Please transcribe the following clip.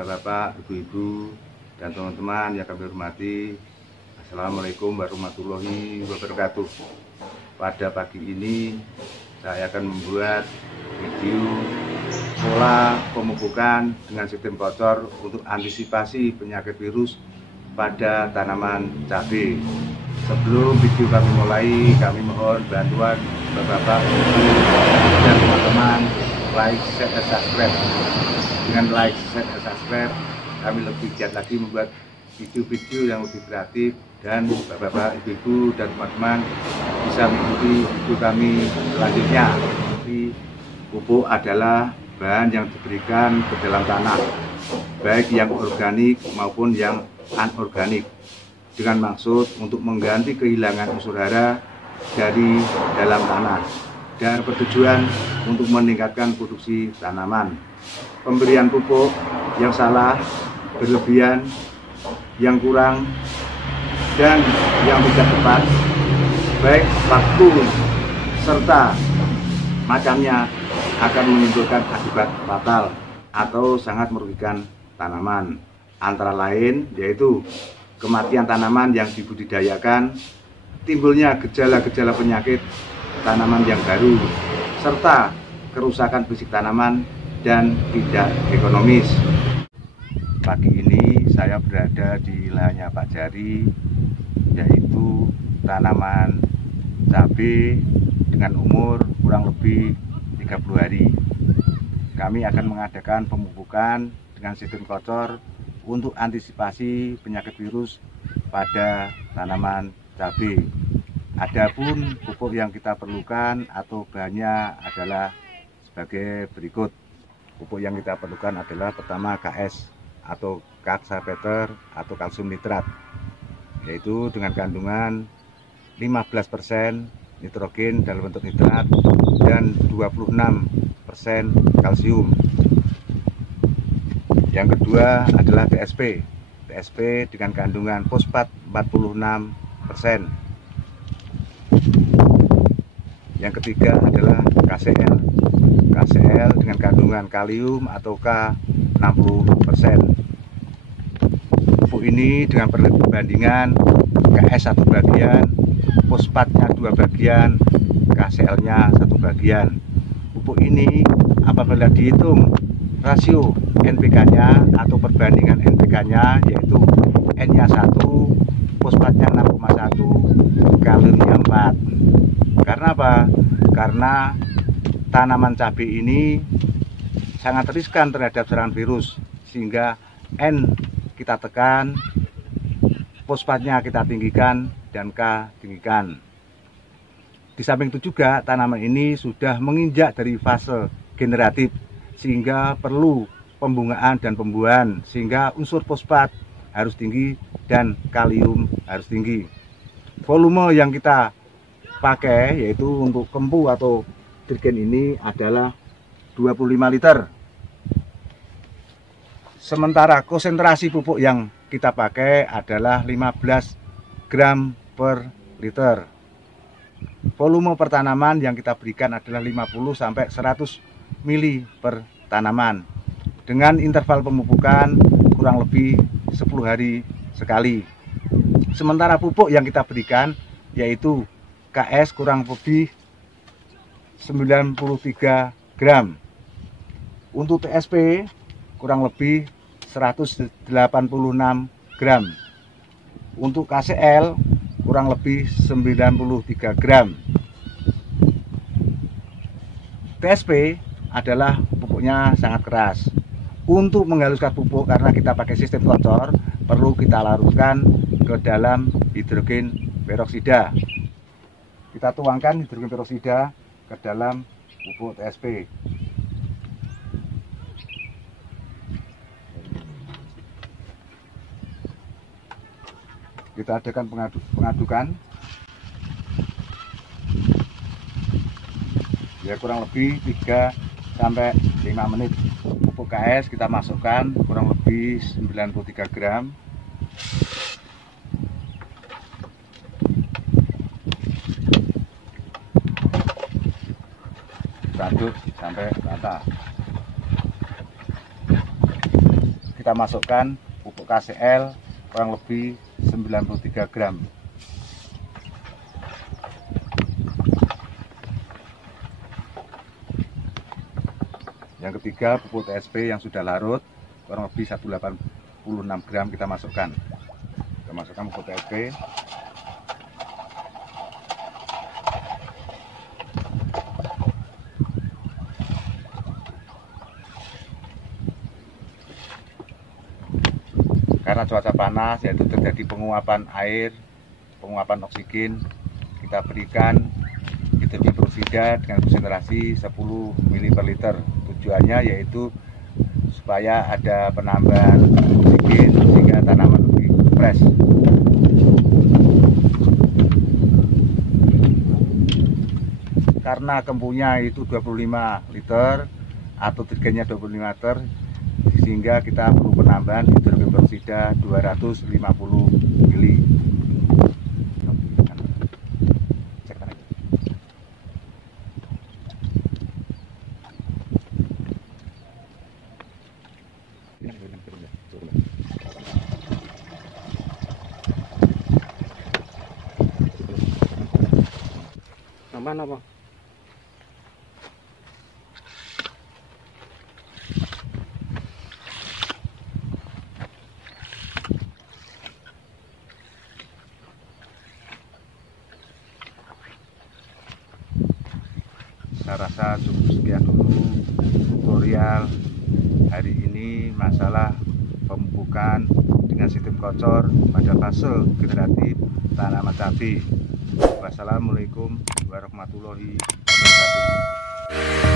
Bapak-bapak, ibu-ibu, dan teman-teman yang kami hormati, Assalamualaikum warahmatullahi wabarakatuh. Pada pagi ini saya akan membuat video pola pemupukan dengan sistem kocor untuk antisipasi penyakit virus pada tanaman cabai. Sebelum video kami mulai, kami mohon bantuan Bapak-bapak, ibu, dan teman-teman like, share, dan subscribe. Dengan like, share, dan subscribe, kami lebih giat lagi membuat video-video yang lebih kreatif, dan Bapak-bapak, ibu-ibu, dan teman-teman bisa mengikuti video kami selanjutnya. Jadi, pupuk adalah bahan yang diberikan ke dalam tanah, baik yang organik maupun yang anorganik, dengan maksud untuk mengganti kehilangan unsur hara dari dalam tanah dan bertujuan untuk meningkatkan produksi tanaman. Pemberian pupuk yang salah, berlebihan, yang kurang, dan yang tidak tepat, baik waktu serta macamnya, akan menimbulkan akibat fatal atau sangat merugikan tanaman. Antara lain yaitu kematian tanaman yang dibudidayakan, timbulnya gejala-gejala penyakit tanaman yang baru, serta kerusakan fisik tanaman dan tidak ekonomis. Pagi ini saya berada di lahannya Pak Jari, yaitu tanaman cabai dengan umur kurang lebih 30 hari. Kami akan mengadakan pemupukan dengan sistem kocor untuk antisipasi penyakit virus pada tanaman cabai. Adapun pupuk yang kita perlukan atau bahannya adalah sebagai berikut. Pupuk yang kita perlukan adalah pertama KS atau Kaxapeter atau kalsium nitrat, yaitu dengan kandungan 15% nitrogen dalam bentuk nitrat dan 26% kalsium. Yang kedua adalah TSP dengan kandungan fosfat 46%. Yang ketiga adalah KCl dengan kandungan kalium atau K 60%. Pupuk ini dengan perbandingan KS 1 bagian, fosfatnya 2 bagian, KCl-nya 1 bagian. Pupuk ini apabila dihitung rasio NPK-nya atau perbandingan NPK-nya, yaitu N-nya 1, fosfatnya 6,1, kaliumnya 4. Karena apa? Karena tanaman cabai ini sangat riskan terhadap serangan virus, sehingga N kita tekan, fosfatnya kita tinggikan, dan K tinggikan. Di samping itu juga tanaman ini sudah menginjak dari fase generatif, sehingga perlu pembungaan dan pembuahan, sehingga unsur fosfat harus tinggi dan kalium harus tinggi. Volume yang kita pakai yaitu untuk kempu atau dirgen ini adalah 25 liter. Sementara konsentrasi pupuk yang kita pakai adalah 15 gram per liter. Volume per tanaman yang kita berikan adalah 50 sampai 100 mili per tanaman, dengan interval pemupukan kurang lebih 10 hari sekali. Sementara pupuk yang kita berikan yaitu KS kurang lebih 93 gram. Untuk TSP kurang lebih 186 gram. Untuk KCl kurang lebih 93 gram. TSP adalah pupuknya sangat keras. Untuk menghaluskan pupuk, karena kita pakai sistem kocor, perlu kita larutkan ke dalam hidrogen peroksida. Kita tuangkan hidrogen peroksida ke dalam pupuk TSP. Kita adakan pengadukan ya kurang lebih 3 sampai 5 menit. Pupuk KS kita masukkan kurang lebih 93 gram. Aduk sampai rata. kita masukkan pupuk KCL kurang lebih 93 gram. Yang ketiga, pupuk TSP yang sudah larut kurang lebih 186 gram kita masukkan. Kita masukkan pupuk TSP. Karena cuaca panas, yaitu terjadi penguapan air, penguapan oksigen, kita berikan hidrogen peroksida dengan konsentrasi 10 ml per liter. Tujuannya yaitu supaya ada penambahan oksigen sehingga tanaman lebih fresh. Karena kempunya itu 25 liter atau detergennya 25 liter, sehingga kita perlu penambahan hidrogen peroksida 250 ml. Tambahan apa? Saya rasa cukup sekian dulu tutorial hari ini masalah pemupukan dengan sistem kocor pada fase generatif tanaman cabai. Wassalamualaikum warahmatullahi wabarakatuh.